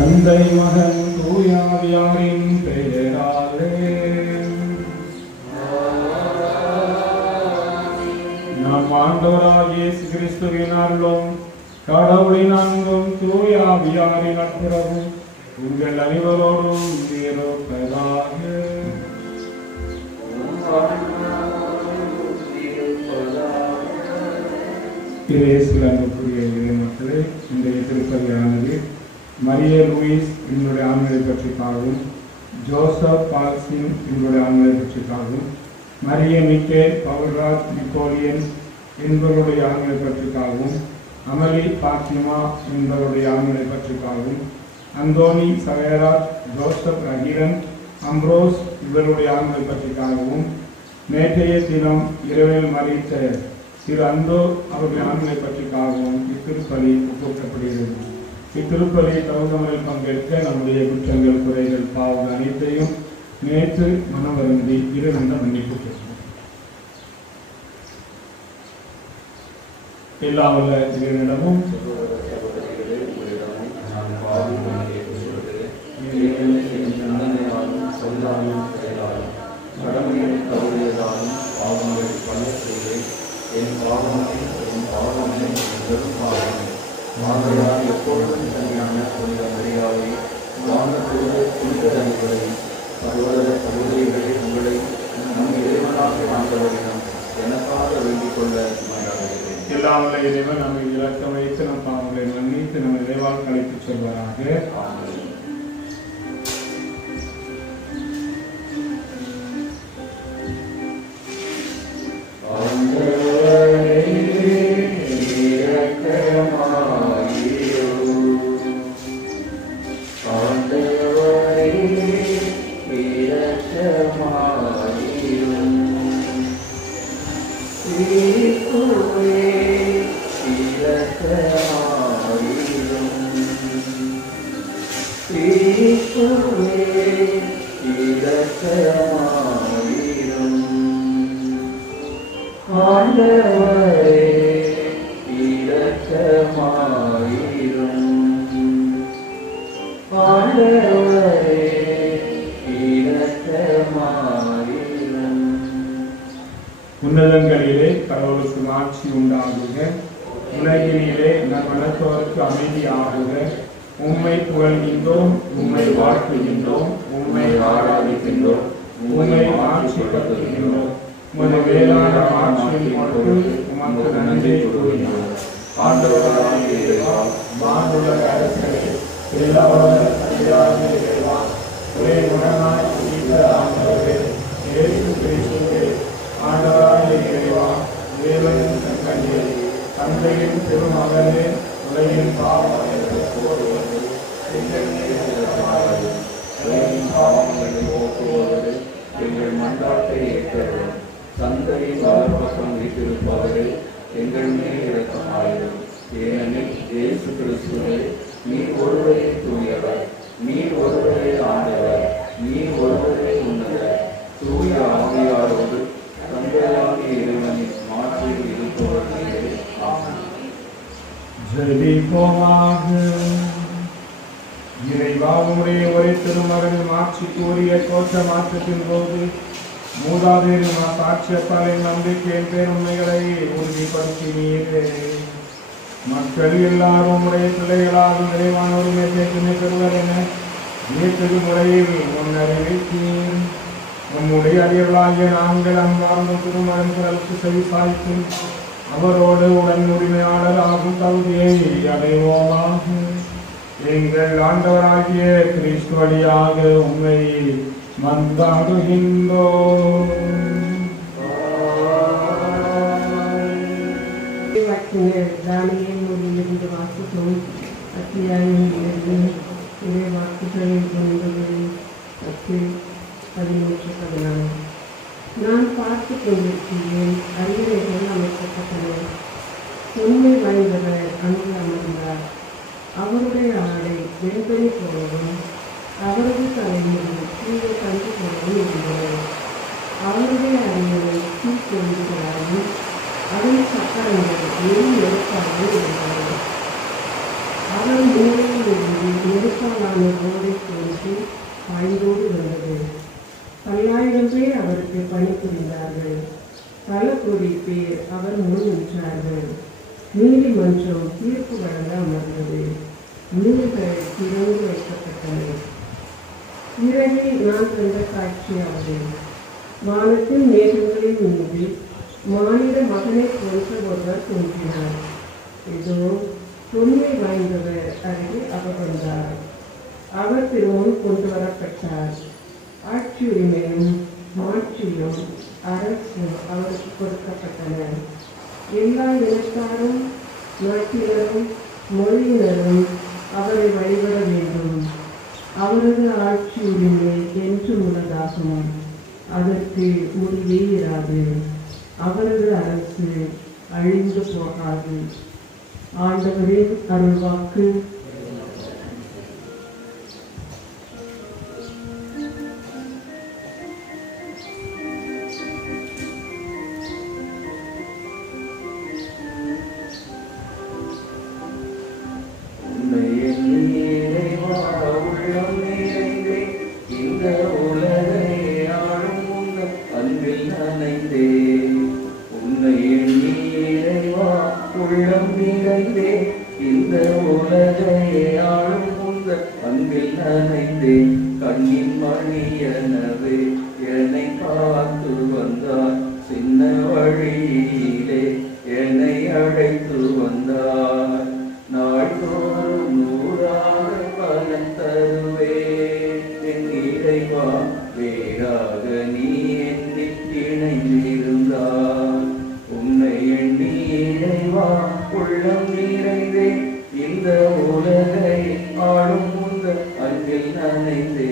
தந்தை மகன் தூயாவியாரின் பெயராலே. நாம் ஆண்டவராகிய இயேசு கிறிஸ்துவின் அருளும் கடவுளின் அன்பும் தூயாவியாரின் நட்புறவும் உங்கள் அனைவரோடும் இருப்பதாக. அன்புக்குரிய மக்களே, இன்றைய திருப்பதியானது மரிய லூயிஸ் என்னுடைய ஆண்களை பற்றிக்காகவும், ஜோசப் பால்சின் என்னுடைய ஆண்களை பற்றிக்காகவும், மரிய மிக்கேல் பவுல்ராஜ் நிக்கோலியன் என்பவருடைய ஆண்களை பற்றிக்காகவும், அமலி பாத்திமா என்பவருடைய ஆண்களை பற்றிக்காகவும், அந்தோனி சவேராஜ், ஜோசப் ரகிரன், அம்ப்ரோஸ் இவருடைய ஆண்களை பற்றிக்காகவும், நேற்றைய தினம் இரவில் மறித்த திரு அந்தோ அவருடைய ஆண்களை பற்றிக்காகவும் இத்திருப்பலி ஒப்புக்கப்படுகிறது. இத்திருப்பலி தகுந்தமுறையில் பங்கேற்க நம்முடைய குற்றங்கள், குறைகள், பாவங்கள் அனைத்தையும் நேற்று மனம் வருந்தி இருந்த மன்னிப்பு கேட்போம். எல்லா வல்ல இறைவனிடமும் எப்பொழுதும் தனியான புனித மரியாதை வானத்தோடு புனிதங்களை சகோதர சகோதரிகளை உங்களை நம் இறைவனாக ஆண்டவரிடம் எனக்காக வேண்டிக் கொள்ள மன்றாடுகிறேன். எல்லாம் வல்ல இறைவன் நம்மை இலக்க வைத்து நம் பாவங்களை மன்னித்து நம்ம இறைவால் கழித்துச் செல்வராக. உன்னதங்களிலே கடவுளுக்கு ஆட்சி உண்டாகுக, உலகினிலே நம் மனத்தோருக்கு அமைதி ஆகுக. உம்மை புகழ்கின்றோம், உம்மை வாழ்த்துகின்றோம், உம்மை ஆராதிக்கின்றோம், உம்மை ஆட்சிப்படுத்துகின்றோம். உமது மேலான ஆட்சியின் பொருட்டு உமக்கு நன்றி கூறுகிறோம். ஆண்டவராகிய இறைவா, வானுலக அரசரே, எல்லாவரும் அதிகாரியே இறைவா, ஒரே உடனாய் உயிர்த்த ஆண்டவரே, இயேசு கிறிஸ்துவே, ஆண்டவராகிய இறைவா, தேவனின் கண்ணியே, தந்தையின் திருமகனே, உலகின் பாவங்களை போக்குவது, பாவங்களை போக்குவது, எங்கள் மன்றாட்டை ஏற்றவர், தந்தையின் வலப்பக்கம் வீட்டிருப்பவரே, எங்கள் மேல் இரக்கமாயிரும். ஏனெனில் இயேசு கிறிஸ்துவே, நீர் ஒருவரே தூயவர், நீர் ஒருவரே ஆண்டவர், நீர் ஒருவரே உன்னதர், தூய ஆவியாரோடு தந்தையாகிய இறைவனின் மாற்றில் இருப்பவர் நீரே. ஆமென். ஜெபிப்போமாக. இறைவா, உம்முடைய ஒரே திருமகன் மாற்றி கூறிய தோற்ற மாற்றத்தின் போது மூதாதையரின் சாட்சியத்தாலின் நம்பிக்கையின் பேருண்மைகளை உறுதிப்படுத்தினீரே. மக்கள் எல்லாரும் உடைய பிள்ளைகளாக நிறைவான உரிமை கேட்குமே பெறுவர் என ஏற்றது முறையில் முன்னறிவித்தீர். நம்முடைய அடியர்களாகிய நாங்கள் அன்பார்ந்த திருமகன் குரலுக்கு செவி சாய்த்து அவரோடு உடன் உரிமையாளர் ஆகும் தகுதியை அடைவோமாக. எங்கள் ஆண்டவராகிய கிறிஸ்து வழியாக உண்மை மன்றாடுகின்றோம். தானியேல் மொழியிலிருந்து வாசிக்கும் அத்தியாயம் 2 இறை வாக்குகள் 9-10-11. நான் பார்த்து கொண்டிருக்கிறேன், அறிவுரைகள் அமைக்கப்பட்டன. உண்மை வாய்ந்தவர் அங்கு அமர்ந்தார். அவருடைய ஆடை வெண்பனி போலவும் அவரது தலைமுறை தூய தந்து போலவும் இருந்தது. அவருடைய அரியணை தீக்கொழுந்துகளாலும் அதன் சக்கரங்கள் நெருப்பாகவும் இருந்தது. அவர் மூலையில் இருந்து நெருப்பாலான போதை தோன்றி பாய்ந்தோடு வந்தது. 10,000 பேர் அவருக்கு பணிபுரிந்தார்கள். பல கோடி பேர் அவர் முன் நின்றார்கள். நீதிமன்றம் தீர்ப்பு வழங்க அமர்ந்தது. நூல்கள் திறந்து வைக்கப்பட்டன. இரவில் நான் கண்ட காட்சியாவது, வானத்தின் மேகங்களின் மீது மாநில மகனை போன்ற ஒருவர் தோன்றினார். இதோ தொன்மை வாய்ந்தவர் அருகே அவர் வந்தார். அவர் திருமுன் கொண்டு வரப்பட்டார். ஆட்சியுரிமையும் மாட்சியும் அரசும் அவருக்கு கொடுக்கப்பட்டன. எல்லா இனத்தாரும் நாட்டினரும் மொழியினரும் அவரை வழிபட வேண்டும். அவரது ஆட்சி உரிமை என்று உள்ளதாகும். அதற்கு முடிவே இராது. அவரது அரசு அழிந்து போகாது. ஆண்டவரின் அருள்வாக்கு. கண்ணின் மணியனவே என்னை காத்து வந்தார். சின்ன வழியிலே என்னை அழைத்து வந்தார். நாள்தோறும் 100 பலன் தருவே என் இறைவா. வேறாக நீ என்னில் இணைந்திருந்தார். உன்னை எண்ணி இறைவா உள்ளம் நிறைந்தே. இந்த உலகை ஆளும் முந்தன் அன்பில் நனைந்தே.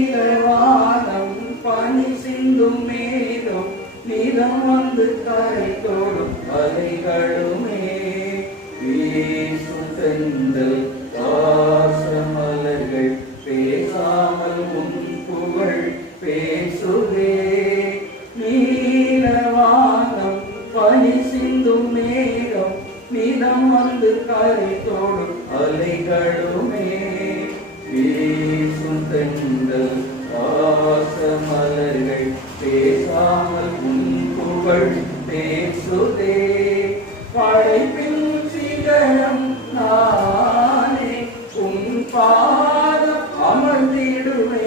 நீலவானம் பனி சிந்தும் மேகம் நீதம் வந்து கரை தோடும் அலைகளுமே. வீசும் தென்றல் வாசமலர்கள் பேசாமல் உன் புகழ் பேசுதே. நீலவானம் பனி சிந்தும் மேகம் நீதம் வந்து கரை தோடும் அலைகளுமே. வீசும் தென்றல் வாசமலர்கள் பேசாமல் உன் புகழ் பேசுதே. படைப்பின் சிகரம் நானே உன் பாதம் அமர்ந்திடுவேனே.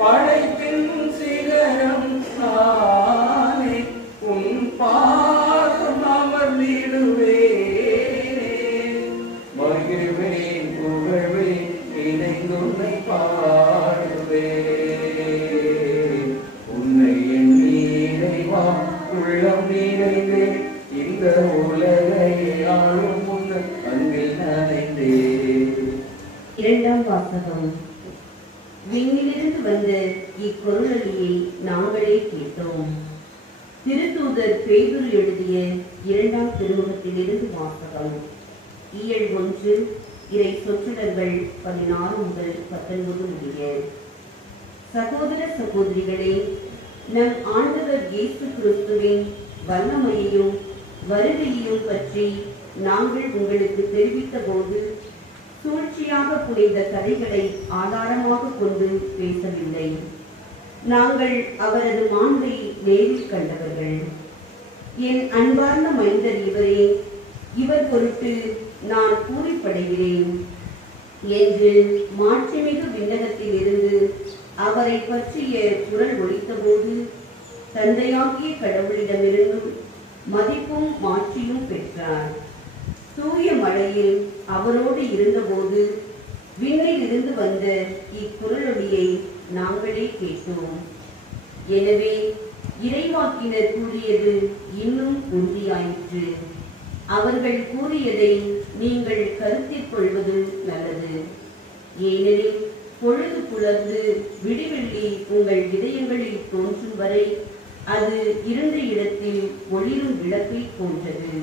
படைப்பின் சிகரம் நானே உன் பாதம் அமர்ந்திடுவேனே. மகிழ்வேன் புகழ்வேன் இணைந்துன்னை பாடுவேன். உன்னை எண்ணி இறைவா உள்ளம் நிறைந்தே. இந்த உலகை ஆளும் முந்தன் அன்பில் நனைந்தே. இரண்டாம் வாசகம். விண்ணிலிருந்து வந்த இக்குறளியை நாங்களே கேட்டோம். திருத்தூதர் பேதுரு எழுதிய 2ஆம் திருமுகத்திலிருந்து வாசகம். இயல் 1 இறை சொற்றொடர்கள் 16 முதல் 19 முடிய. சகோதர சகோதரிகளே, நம் ஆண்டவர் இயேசு கிறிஸ்துவின் வல்லமையையும் வருகையையும் பற்றி நாங்கள் உங்களுக்கு தெரிவித்த போது சூழ்ச்சியாக புனைந்த கதைகளை ஆதாரமாக கொண்டு பேசவில்லை. நாங்கள் அவரது மாண்பை நேரில் கண்டவர்கள். என் அன்பார்ந்த மைந்தர் இவரே, இவர் பொருட்டு நான் பூரிப்படைகிறேன் என்று மாட்சிமிகு விண்ணகத்தில் இருந்து அவரை பற்றிய குரல் ஒலித்தபோது தந்தையாகிய கடவுளிடமிருந்தும் மதிப்பும் மாட்சியும் பெற்றார். தூய மழையில் அவரோடு இருந்தபோது விண்ணில் இருந்து வந்த இக்குறளொலியை நாங்களே கேட்டோம். எனவே இறைவாக்கினர் கூறியது இன்னும் உறுதியாயிற்று. அவர்கள் கூறியதை நீங்கள் கருத்தில் கொள்வது நல்லது. ஏனெனில் பொழுது புலர்ந்து விடிவெள்ளி உங்கள் இதயங்களில் தோன்றும் வரை அது இருந்த இடத்தில் ஒளிரும் விளக்கை போன்றது.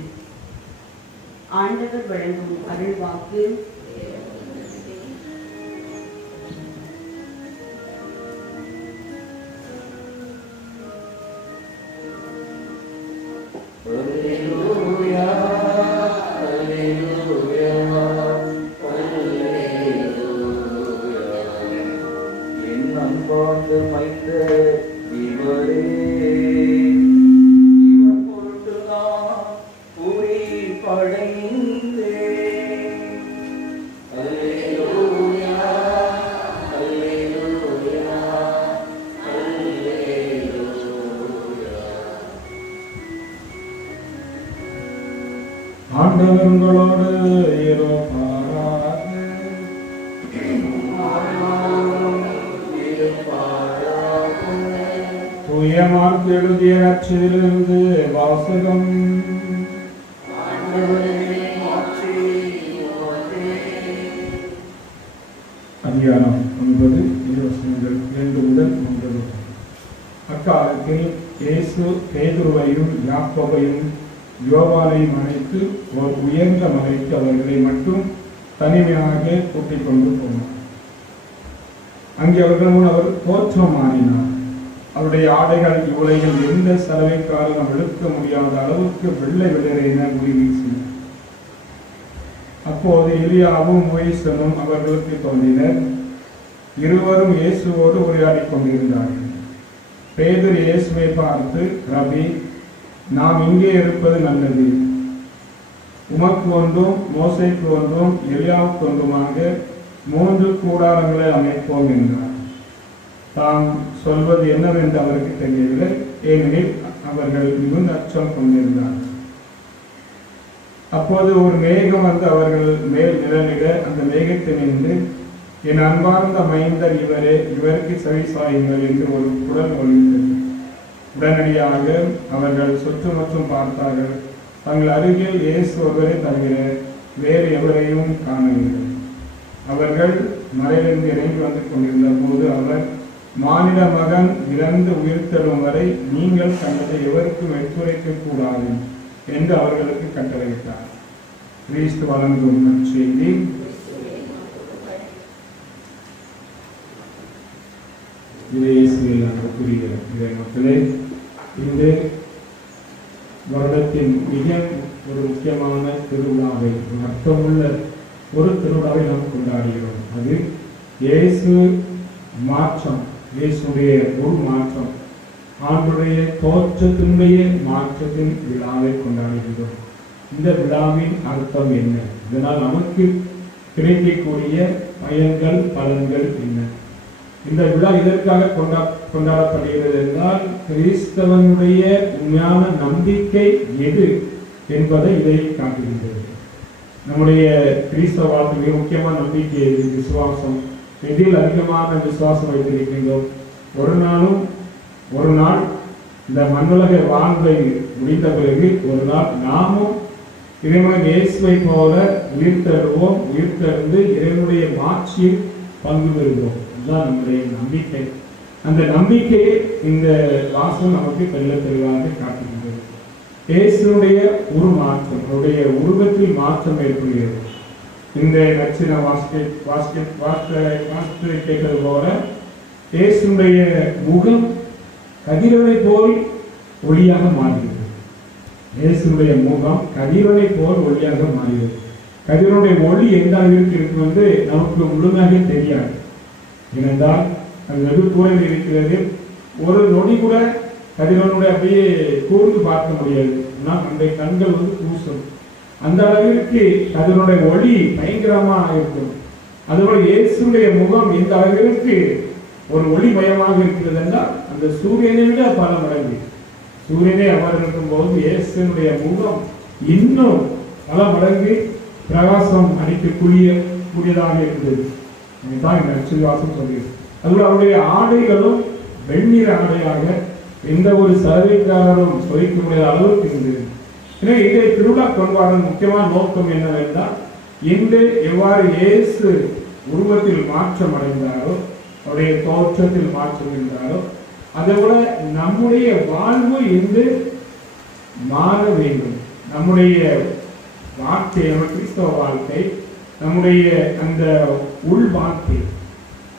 ஆண்டவர் வழங்கும் அருள்வாக்கு. வாழ்ந்து மைந்த இவரே இவர் பொருட்டு நான் கூறி படைந்தேன். அல்லேலூயா அல்லேலூயா அல்லேலூயா. ஆண்டவர் உங்களோடு இருப்பாராக. தூய மார்க்கு எழுதிய நற்செய்தியிலிருந்து வாசகம். அதிகாரம் 9 இறைவசனங்கள் 2 முதல் 3. அக்காலத்தில் இயேசு பேதுருவையும் யாக்கோபையும் யோவானையும் அழைத்து ஒரு உயர்ந்த மலைக்கு அவர்களை மட்டும் தனிமையாக கூட்டிக் கொண்டு போனார். அங்கே அவர்கள் முன் அவர் தோற்றம் மாறினார். அவருடைய ஆடைகள் இவ்வுலகில் எந்த செலவைக்காரரும் இழுக்க முடியாத அளவுக்கு வெள்ளை வெளியேறின ஒளி வீசினார். அப்போது எலியாவும் மோசேயும் அவர்களுக்கு தோன்றினர். இருவரும் இயேசுவோடு உரையாடிக் கொண்டிருந்தார்கள். பேதுரு இயேசுவை பார்த்து, ரபி, நாம் இங்கே இருப்பது நல்லது. உமக்கு ஒன்றும் மோசேக்கு ஒன்றும் எலியாவுக்கு ஒன்றுமாக 3 கூடாரங்களை அமைப்போம் என்றார். தாம் சொல்வது என்னவென்று அவருக்கு தெரியவில்லை, ஏனெனில் அவர்கள் மிகுந்த அச்சம் கொண்டிருந்தார்கள். அப்போது ஒரு மேகம் வந்து அவர்கள் மேல் நிழலிட அந்த மேகத்தை நின்று, என் அன்பார்ந்த மைந்தர் இவரே, இவருக்கு செவி சாயுங்கள் என்று ஒரு குரல் ஒலித்தது. உடனடியாக அவர்கள் சுற்றுமுற்றும் பார்த்தார்கள். தங்கள் அருகில் இயேசு ஒருவரை தவிர வேறு எவரையும் காணவில்லை. அவர்கள் மலையிலிருந்து இறங்கி வந்து கொண்டிருந்த போது அவர், மானிட மகன் இறந்து உயிர்த்தெழும் வரை நீங்கள் கண்டதை எவருக்கும் எடுத்துரைக்க கூடாது என்று அவர்களுக்கு கட்டளையிட்டார். கிறிஸ்து வழங்கும் நற்செய்தி. இயேசுவில் அன்புக்குரிய இறைமக்களே, இந்த வருடத்தின் மிக ஒரு முக்கியமான திருவிழாவை, அர்த்தமுள்ள ஒரு திருவிழாவை நாம் கொண்டாடுகிறோம். அது இயேசு மாற்றம், இயேசுடைய ஒரு மாற்றம், ஆண்டுடைய தோற்றத்தினுடைய மாற்றத்தின் விழாவை கொண்டாடுகிறோம். இந்த விழாவின் அர்த்தம் என்ன? இதனால் நமக்கு கிடைக்கக்கூடிய பயன்கள், பலன்கள் என்ன? இந்த விழா இதற்காக கொண்டாடப்படுகிறது என்றால், கிறிஸ்தவனுடைய உண்மையான நம்பிக்கை எது என்பதை இதை காட்டுகின்றது. நம்முடைய கிறிஸ்தவ வாழ்க்கை மிக முக்கியமான நம்பிக்கை எது? விசுவாசம். எதில் அதிகமான விசுவாசம் வைத்திருக்கின்றோம்? ஒரு நாள் இந்த மண்ணுலக வாழ்வை முடிந்த பிறகு ஒரு நாள் நாமும் இறைவன் இயேசுவை போல உயிர்த்தெழுவோம். உயிர்த்தெழுந்து இறைவனுடைய மாட்சியில் பங்கு பெறுவோம். அதுதான் நம்முடைய நம்பிக்கை. அந்த நம்பிக்கையை இந்த வாசகம் நமக்கு தெளிவாக காட்டுகின்றது. இயேசுடைய உருமாற்றம், அவருடைய உருவத்தில் மாற்றம் ஏற்படுகிறது. இந்த நச்சின வாசித்து கேட்டது போல இயேசுடைய முகம் கதிரவனை போல் ஒளியாக மாறுகிறது. இயேசுடைய முகம் கதிரவனை போல் ஒளியாக மாறுகிறது. கதிரவனுடைய ஒளி எந்த அளவிற்கு இருக்கும் என்று நமக்கு முழுமையாக தெரியாது. ஏனென்றால் அது வெகு தூரம் இருக்கிறது. ஒரு நொடி கூட கதிரவனுடைய அப்படியே கூர்ந்து பார்க்க முடியாது. நம்முடைய கண்கள் கூசும். அந்த அளவிற்கு கதிரவனுடைய ஒளி பயங்கரமாக இருக்கும். அதுபோல இயேசுடைய முகம் எந்த அளவிற்கு ஒரு ஒளிமயமாக இருக்கிறது என்றால், அந்த சூரியனை விட பல மடங்கு. சூரியனை அவர் இருக்கும் போது இயேசுடைய முகம் இன்னும் பல மடங்கு பிரகாசம் அளிக்கக்கூடியதாக இருந்தது. இதுதான் இந்த நற்செய்திவாசம் சொல்கிறது. அதுபோல அவருடைய ஆடைகளும் வெண்ணிற ஆடையாக எந்த ஒரு சர்வைக்காரரும் சொல்லிக்க முடியாத அளவுக்கு இருந்தது. எனவே இதை திருவிழா கொண்டாடும் முக்கியமான நோக்கம் என்னவென்றால், இன்று எவ்வாறு இயேசு உருவத்தில் மாற்றம் அடைந்தாரோ, அவருடைய தோற்றத்தில் மாற்றம் இருந்தாரோ, அதேபோல நம்முடைய வாழ்வு இன்று மாற வேண்டும். நம்முடைய வாழ்க்கை, நம்ம கிறிஸ்தவ வாழ்க்கை, நம்முடைய அந்த உள் வாழ்க்கை,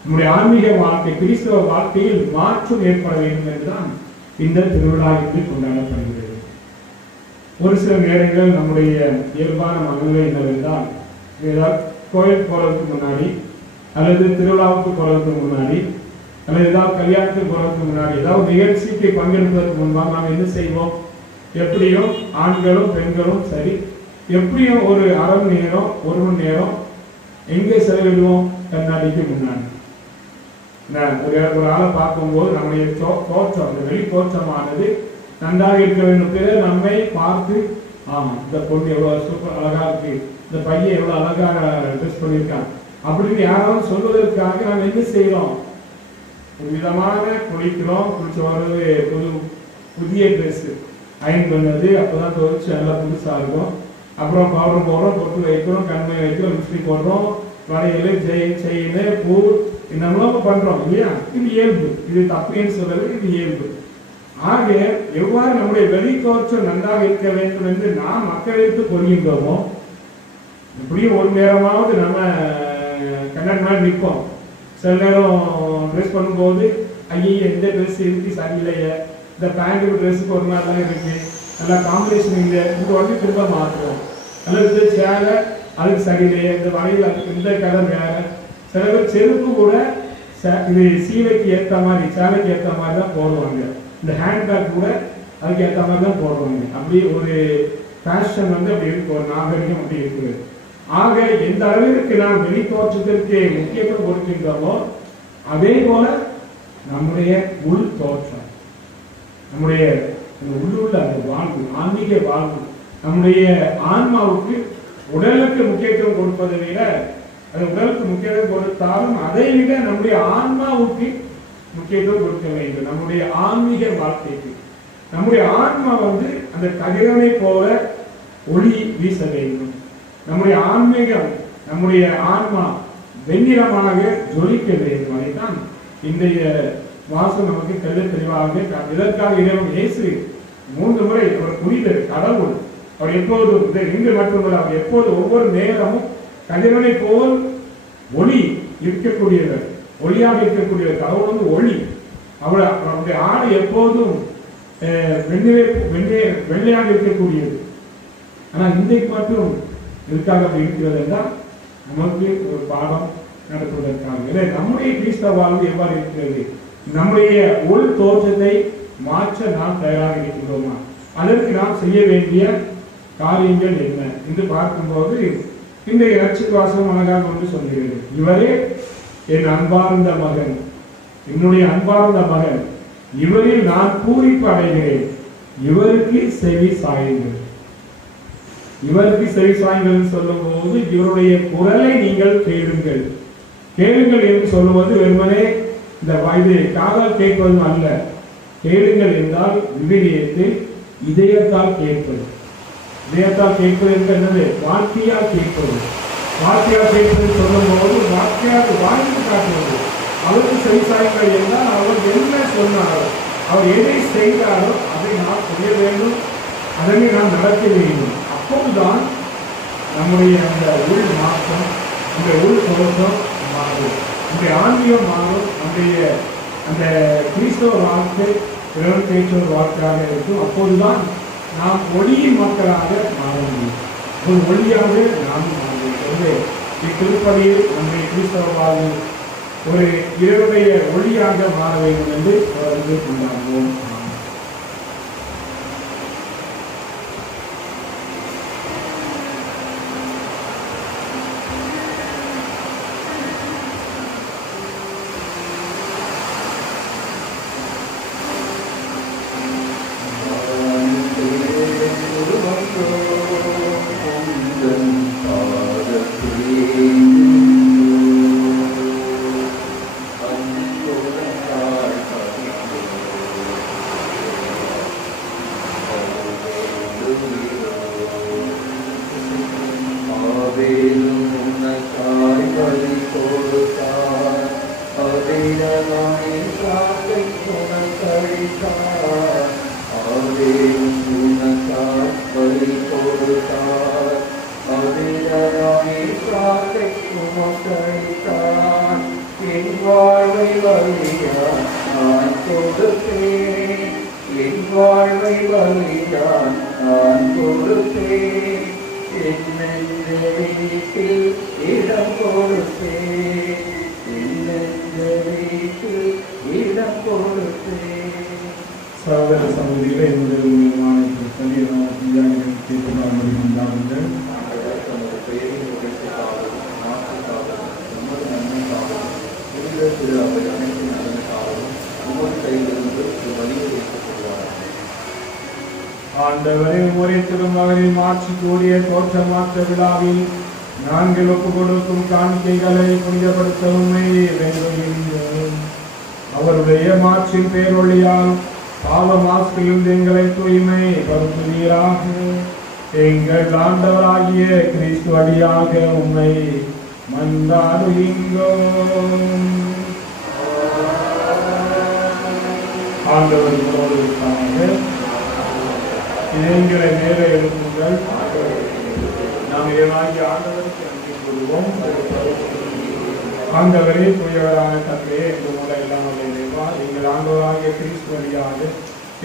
நம்முடைய ஆன்மீக வாழ்க்கை, கிறிஸ்தவ வாழ்க்கையில் மாற்றம் ஏற்பட வேண்டும் என்றுதான் இந்த திருவிழா இன்று கொண்டாடப்படுகிறது. ஒரு சில நேரங்கள் நம்முடைய இயல்பான மனநிலை என்னவென்றால், ஏதாவது கோயில் போறதுக்கு முன்னாடி அல்லது திருவிழாவுக்கு போறதுக்கு முன்னாடி அல்லது ஏதாவது கல்யாணத்துக்கு போறதுக்கு முன்னாடி ஏதாவது நிகழ்ச்சிக்கு பங்கெடுப்பதற்கு முன்பாக நாம் என்ன செய்வோம்? எப்படியும் ஆண்களும் பெண்களும் சரி, எப்படியும் ஒரு அரை மணி நேரம் 1 மணி நேரம் எங்கே செலவிடுவோம்? கண்ணாடிக்கு முன்னாடி. ஒரு ஆளை பார்க்கும்போது நம்முடைய தோற்றம், அந்த வெளி தோற்றமானது நன்றாக இருக்க வேண்டும். பிறகு நம்மை பார்த்து, ஆமா இந்த பொண்ணு எவ்வளவு சூப்பர் அழகா இருக்கு, இந்த பையன் எவ்வளவு அழகாக ட்ரெஸ் பண்ணியிருக்கான் அப்படின்னு யாராவது சொல்வதற்காக நாம் என்ன செய்யறோம்? ஒரு விதமான குளிக்கிறோம், குளிச்சு வர்றது புதிய ட்ரெஸ் அயன் பண்ணது, அப்பதான் துவைச்சு நல்லா புதுசா இருக்கும். அப்புறம் பவுடர் போடுறோம், பொட்டு வைக்கிறோம், கண்மை வைக்கிறோம், லிப்ஸ்டிக் போடுறோம், வளையல் செயின் பூ நம்மளும் பண்றோம் இல்லையா? இது இயல்பு. இது தப்புன்னு சொல்றது, இது இயல்பு. ஆக எவ்வாறு நம்முடைய வெளி தோற்றம் நன்றாக இருக்க வேண்டும் என்று நாம் மக்களுக்கு கொள்கின்றோமோ, இப்படியும் 1 நேரமாவது நம்ம கண்ணாடி மாதிரி நிற்போம். சில நேரம் ட்ரெஸ் பண்ணும்போது ஐயே எந்த ட்ரெஸ் இருக்கு சரியில்லையே, இந்த பேண்ட் ட்ரெஸ்ஸுக்கு ஒரு மாதிரி தான் இருக்கு, நல்லா காம்பினேஷன் இல்லை, இந்த உடனே திரும்ப மாற்றுவோம். அல்லது இந்த சேலை அதுக்கு சரியில்லையே, இந்த வகையில் அதுக்கு இந்த கலர் வேற. சில பேர் செருப்பு கூட இது சீலைக்கு ஏற்ற மாதிரி, சேலைக்கு ஏற்ற மாதிரி தான் போடுவாங்க. இந்த ஹேண்ட்பேக் கூட அதுக்கு ஏற்ற மாதிரி தான் போடுவாங்க. அப்படி ஒரு ஃபேஷன் அப்படி இருக்கு, ஒரு நாகரிகம் அப்படி இருக்குது. ஆக எந்த அளவிற்கு நாம் வெளி தோற்றத்திற்கு முக்கியத்துவம் கொடுக்கின்றோமோ, அதே போல நம்முடைய உள் தோற்றம், நம்முடைய உள்ளுள்ள அந்த வாழ்வு, ஆன்மீக வாழ்வு, நம்முடைய ஆன்மாவுக்கு உடலுக்கு முக்கியத்துவம் கொடுப்பதை விட, அது உடலுக்கு முக்கியத்துவம் கொடுத்தாலும் அதை விட நம்முடைய ஆன்மாவுக்கு முக்கியத்துவம் கொடுக்க வேண்டும். நம்முடைய ஆன்மீக வாழ்க்கைக்கு நம்முடைய ஆன்மா அந்த கதிரவனை போல ஒளி வீச வேண்டும். நம்முடைய ஆன்மீகம், நம்முடைய ஆன்மா வெண்ணிறமாக ஜொலிக்க வேண்டும். அதைத்தான் இன்றைய வாசம் நமக்கு தெளிவாக. இதற்காக இறைவன் இயேசு 3 முறை அவர் புனிதர், கடவுள், அவர் எப்போதும் இன்று மட்டுமல்ல, அவர் எப்போது ஒவ்வொரு நேரமும் கதிரவனை போல் ஒளி இருக்கக்கூடியவர், ஒளியாக இருக்கக்கூடியவர். கடவுள் ஒளி. அவருடைய ஆடை எப்போதும் வெள்ளையாக இருக்கக்கூடியது. ஆனா இன்றைக்கு மட்டும் எதுக்காக அப்படி இருக்கிறது என்றால் நமக்கு ஒரு பாடம் நடத்துவதற்காக. நம்முடைய கிறிஸ்தவ வாழ்வு எவ்வாறு இருக்கிறது? நம்முடைய உள் தோற்றத்தை மாற்ற நாம் தயாராக இருக்கின்றோமா? அதற்கு நாம் செய்ய வேண்டிய காரியங்கள் என்ன என்று பார்க்கும்போது இன்றைய ரட்சிப்பு வாசகம் அழகாக ஒன்று சொல்கிறது. இவரே என் அன்பார்ந்த மகன், என்னுடைய அன்பார்ந்த மகன், இவரில் நான் பூரிப்பு அடைகிறேன், இவருக்கு செவி சாயுங்கள். இவருக்கு செவி சாயுங்கள் சொல்லும் போது இவருடைய குரலை நீங்கள் கேளுங்கள். கேளுங்கள் என்று சொல்லுவது வெறுமனே இந்த வயது காதால் கேட்பதும் அல்ல. கேளுங்கள் என்றால் விவிலியத்தில் இதயத்தால் கேட்பது. இதயத்தால் கேட்பது என்பது வார்த்தையால் கேட்பது. வார்த்தையால் கேட்பது சொல்லும் போது வார்த்தையாக வாழ்ந்து காட்டுவது. அவருக்கு செவி சாயுங்கள் என்றால் அவர் என்ன சொன்னாரோ, அவர் எதை செய்தாரோ அதை நாம் செய்ய வேண்டும், அதனை நாம் நடத்த வேண்டும். அப்போதுதான் நம்முடைய அந்த உள் மாற்றம், இந்த உள் தோற்றம் மாறும், நம்முடைய ஆன்மீகம் மாறும், நம்முடைய அந்த கிறிஸ்தவ வாழ்க்கை பிறர் பேச்சோர் வாழ்க்கையாக இருக்கும். அப்போதுதான் நாம் ஒளியின் மக்களாக மாற முடியும். ஒரு ஒளியாக நாம் மாற வேண்டும். இத்திருப்பதியில் நம்முடைய கிறிஸ்தவ வாழ்வு ஒரு இறைவனுடைய ஒளியாக மாற வேண்டும் என்று தொடர்ந்து கொண்டாடுவோம். இடம் கொடுத்தே திரு அவை அனைத்து நலனுக்காகவும் உமது கையிலிருந்து ஒரு வழியை வைக்கப்படுவார்கள். ஆண்டவரே, ஒரே திருமகனின் மாட்சி கூடிய தோற்ற மாற்ற விழாவில் நாங்கள் ஒப்பு கொடுக்கும் காணிக்கைகளை புனிதப்படுத்த உண்மை வேண்டுகின்றோம். அவருடைய மாற்றின் பேரொழியால் பாவ மாசிலிருந்து எங்களை தூய்மை படுத்துவீராக. எங்கள் ஆண்டவராகிய கிறிஸ்து வழியாக உம்மை மன்றாடுகின்றோம். ஆண்டவர் உங்களோடு இருப்பாங்க. எங்களை மேலே எழுப்புங்கள். நாம் இறைவனாகிய ஆண்டவருக்கு நன்றி கூறுவோம். ஆண்டவரே, தூயவரான தந்தையே, எங்கள் மூலம் இல்லாமல் இறைவா, எங்கள் ஆண்டவராகிய கிறிஸ்து வழியாக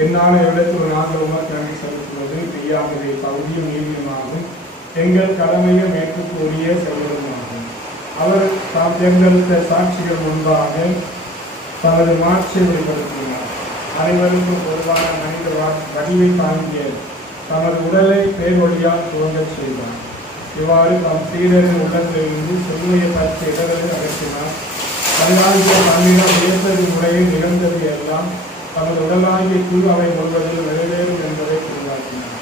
என்னான இடத்தில் நாங்கள் உமக்கு நன்றி செலுத்துவது மெய்யாகவே பகுதியும் நீதியுமாகும். எங்கள் கடமையும் ஏற்கக்கூடிய செயலுமாகும். அவர் தாம் தேர்ந்தெடுத்த சாட்சிகள் முன்பாக தனது மாட்சியை வெளிப்படுத்தினார். அனைவருக்கும் பொதுவான மனித வடிவை தாங்கிய தமது உடலை பேரொழியால் துவங்கச் செய்தார். இவ்வாறு தம் சீடரின் உள்ளத்திலிருந்து செல்வையை பற்றி இடர்களை அகற்றினார். பதினான்கு தன்னிடம் உயர்ந்தது முறையில் நிகழ்ந்தது எல்லாம் தமது உடலாகிய குழு அவை முழுவதில் நிறைவேறும் என்பதை உருவாக்கினார்.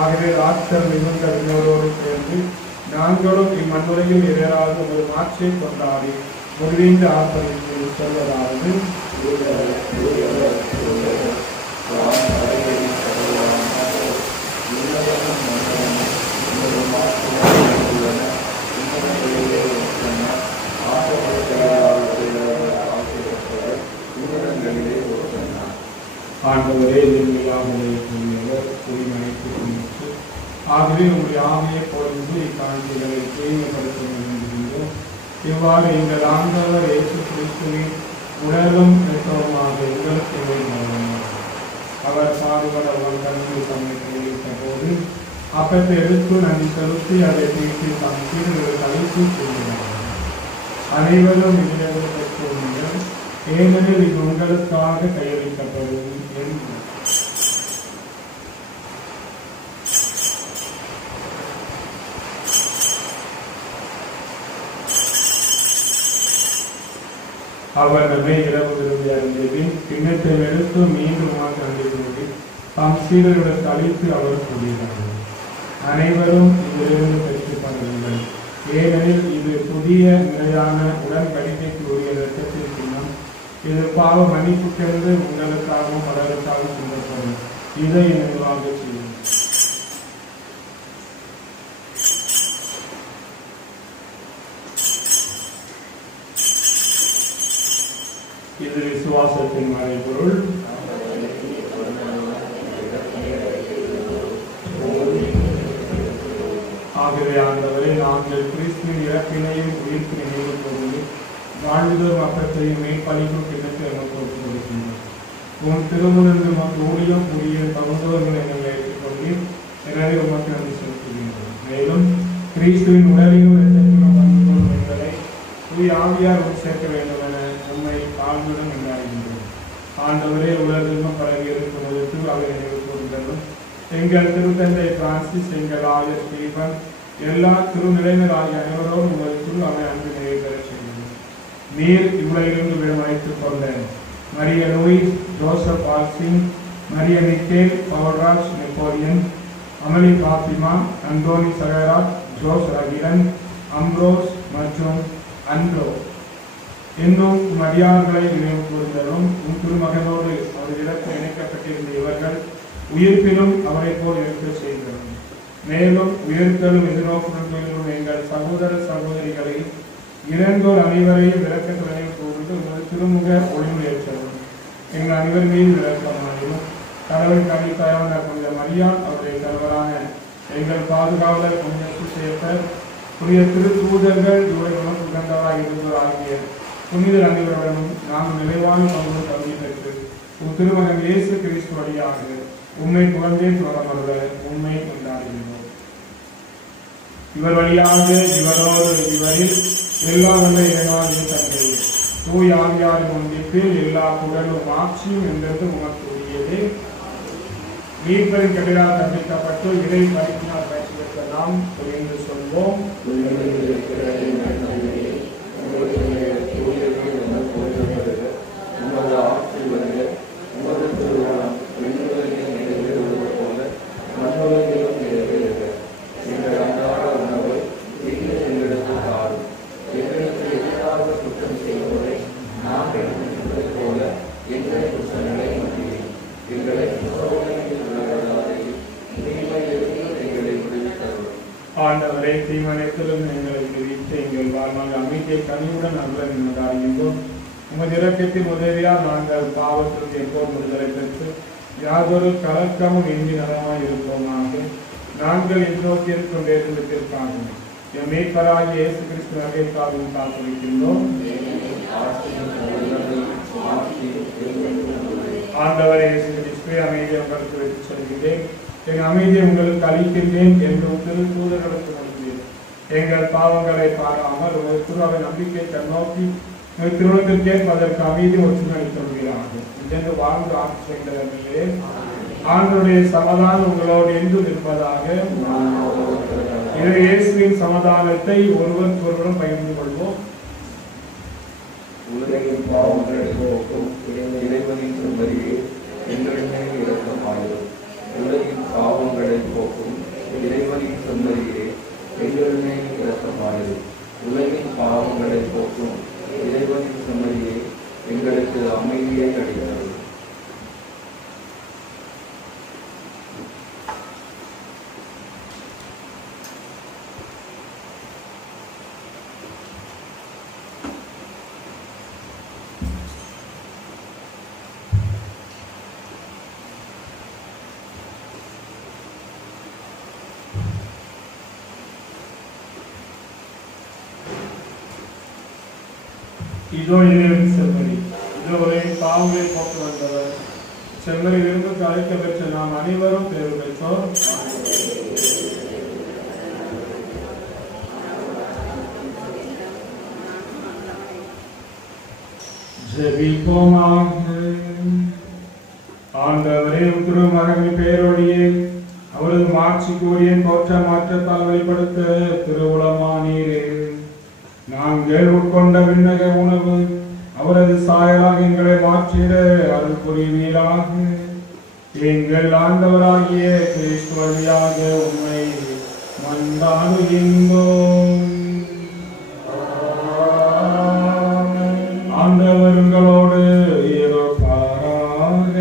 ஆகவே ராட்சர் மிகுந்த விண்ணோரோடு சேர்ந்து நாங்களும் இம்மண்ணுரையில் இடையராது ஒரு மாற்றியை கொண்டாடி முடிவீண்டு ஆர்ப்பரித்து சொல்வதாவது: ஆண்டவரே, ஆகவே உங்களுடைய ஆமையை பொழுது இக்காட்சிகளை தூய்மைப்படுத்த வேண்டுகின்றோம். இவ்வாறு எங்கள் ஆண்டவர் இயேசு கிறிஸ்துவின் உடலும் இரத்தமுமாக எங்களுக்கு அவர் பாடுபட தன்னுடைய சமயத்தில் இருந்த போது அப்பத்தை எடுத்து நன்றி செலுத்தி அதை தீர்த்து தம் சீடர்கள் கழித்து கூறினார். அனைவரும் இதிலிருந்து பெற்றுள்ளீர்கள், ஏனெனில் இது உங்களுக்காக கையளிக்கப்படும் என்று. அவர் நம்மை இரவு விரும்பி அறிந்தபின் கிண்ணத்தை எடுத்து மீண்டும் நன்றி கூறி தாம் சீடர்களுடன் அழைத்து அவர் கூறினார்: அனைவரும் இதிலிருந்து பெற்றுக் கொள்ளுங்கள், ஏனெனில் இது புதிய நிலையான உடன்படிக்கைக்கு உரிய இரத்தத்தின் சின்னம். இது பாவ மன்னிப்புக்கென்று உங்களுக்காகவும் பலருக்காகவும் சிந்தப்படும். இதை நினைவாக செய்யும். இது விசுவாசத்தின் மறைபொருள். ஆகவே ஆண்டவரே, நாங்கள் கிறிஸ்துவின் இறப்பினையும் உயிர்ப்பு நினைவு கூர்ந்து வாழ்ந்தோர் அப்பத்தையும் மேற்பளிக்கும் கிண்ணத்தை நமக்கு ஒப்புக் கொடுக்கின்றோம். உன் திருமுழுந்து நமக்கு ஊழியம் புரிய தகுந்தவர்களை நீங்கள் ஏற்றுக்கொண்டு எனவே உமக்கு நன்றி செலுத்துகின்றோம். மேலும் கிறிஸ்துவின் உடலிலும் இரத்தத்திலும் பங்குகொள்ளும் எங்களை தூய ஆவியார் சேர்க்க வேண்டும் என உண்மை தாழ்வுடன் என்றாகின்றோம். ஆண்டவரே, உலகெங்கும் பரவி இருக்கும் பொழுது அவை நினைவு கூர்ந்ததும் எங்கள் திருத்தந்தை பிரான்சிஸ், எங்கள் ஆயர் ஸ்டீபன், எல்லா திருநிலையினர் ஆகிய அனைவரோடு உங்களுக்குள் அவை அன்பு நிறைவு பெற செய்யும். நீர் இவ்வுலகிலிருந்து விடமழைத்துக் கொண்ட Maria Louis, Joseph Alsing, Maria நிக்கேல், Pavalraj Napoleon, Amali Fatima, Anthony Sagaraj, Jose Akilan, Ambrose மற்றும் அன்றோ இன்னும் மரியாதைகளை நினைவு கூர்ந்ததும் உன் திருமகனோடு அவர் இடத்தில் இணைக்கப்பட்டிருந்த இவர்கள் உயிர்ப்பிலும் அவரை போல் இருக்க செய்கிறோம். மேலும் உயிர்த்தலும் எதிர்நோக்கும் எங்கள் சகோதர சகோதரிகளை இறந்தோர் அனைவரையும் விளக்கத்துடனே கூர்ந்து உங்கள் திருமுக ஒளிவு ஏற்றவும். எங்கள் அனைவர் மீது விளக்கமாயும் கடவுள் கணித்தாயான புனித மரியான், அவருடைய தலைவரான எங்கள் பாதுகாவலர் புனித சுசேப்பர், புனித திருத்தூதர்கள், இவரை உணர்வு உகந்தவராக இருந்தோர் ஆகிய புனிதர் அனைவருடனும் நாம் நிறைவான பங்கு பகுதி பெற்று உன் திருமகன் இயேசு கிறிஸ்து வழியாக உண்மை புகழ்ந்தே தொடர்புள்ள உண்மை கொண்டாடுகின்றோம். இவர் வழியாக இவரோடு இவரில் எல்லா வல்ல இறைவனாகிய தந்தை தூய ஆவியாரின் ஒன்றிப்பில் எல்லா புகழும் ஆட்சியும் என்றது உமக்கு உரியது. மீட்பரின் கபிலால் தண்டிக்கப்பட்டு இறை பரிப்பினால் பயிற்சி பெற்ற நாம் புரிந்து சொல்வோம். கனிவுடன் அருள அறிகின்றோம். உமது இரக்கத்தின் உதவியால் நாங்கள் பாவத்திற்கு எப்போது விடுதலை பெற்று யாதொரு கலக்கமும் இன்றி நலமாய் இருப்போமாக. நாங்கள் எதிர்நோக்கியிருக்கும் வேதத்திற்காகவும் என் மீட்பராகிய இயேசு கிறிஸ்து வருகைக்காகவும் காத்திருக்கின்றோம். ஆண்டவரே இயேசு கிறிஸ்துவே, அமைதியை உங்களுக்கு விட்டுச் செல்கிறேன், என் அமைதியை உங்களுக்கு அளிக்கின்றேன் என்று திருத்தூதர்களுக்கு நம்புகிறேன். எங்கள் பாவங்களை பாராமல் ஒரு திருவை நம்பிக்கை கண்ணோக்கி திருமணத்திற்கேற்பதற்கு அமைதி ஒற்றுமை அளித்துள்ளார்கள் என்று வாழ்ந்து ஆட்சி செய்கிறவர்களே, ஆண்டவருடைய சமாதானம் உங்களோடு என்று இருப்பதாக. இயேசுவின் சமாதானத்தை ஒருவருக்கொருவரும் பகிர்ந்து கொள்வோம். உலகின் பாவங்களை போக்கும் இறைவனின் செம்மறியே எங்கள் மேல் இரக்கமாயிரும். உலகின் பாவங்களை போக்கும் இறைவனின் செம்மறியே எங்கள் மேல் இரக்கமாயிரும். உலகின் பாவங்களை போக்கும் இறைவனின் செம்மறியே எங்களுக்கு அமைதியை அளிக்கிறது. இதோ இறைவன் செம்மறி, இதோ ஒரே பாவங்களை போக்கு வந்தவர். செம்மறி விரும்புக்கு அழைக்க பெற்ற நாம் அனைவரும் தேர்வு பெற்றோர். ஜெபிப்போமாக. ஆண்டவரே, உத்திரு மகனின் பெயரோடியே அவரது மாட்சி கூறிய தோற்ற மாற்றத்தால் வெளிப்படுத்த திருவுளமானீரே. நாங்கள் உட்கொண்ட விண்ணக உணவு அவரது சாயலாக எங்களை மாற்றிட அருள் புரிவீராக. எங்கள் ஆண்டவராகிய கிறிஸ்து வழியாக உம்மை மன்றாடுகின்றோம். ஆண்டவர் உங்களோடு இருப்பாராக.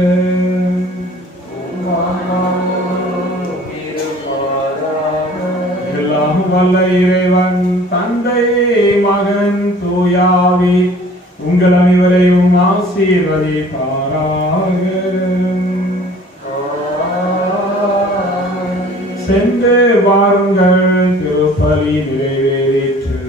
எல்லாம் வல்ல இறைவன் தந்தை மகன் தூயாவி உங்கள் அனைவரையும் ஆசீர்வதிப்பாராக. சென்று வாருங்கள், திருப்பலி நிறைவேறிற்று.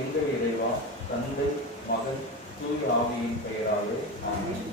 எங்கள் இறைவா, தந்தை மகன் தூய ஆவியின் பெயராலே ஆமென்.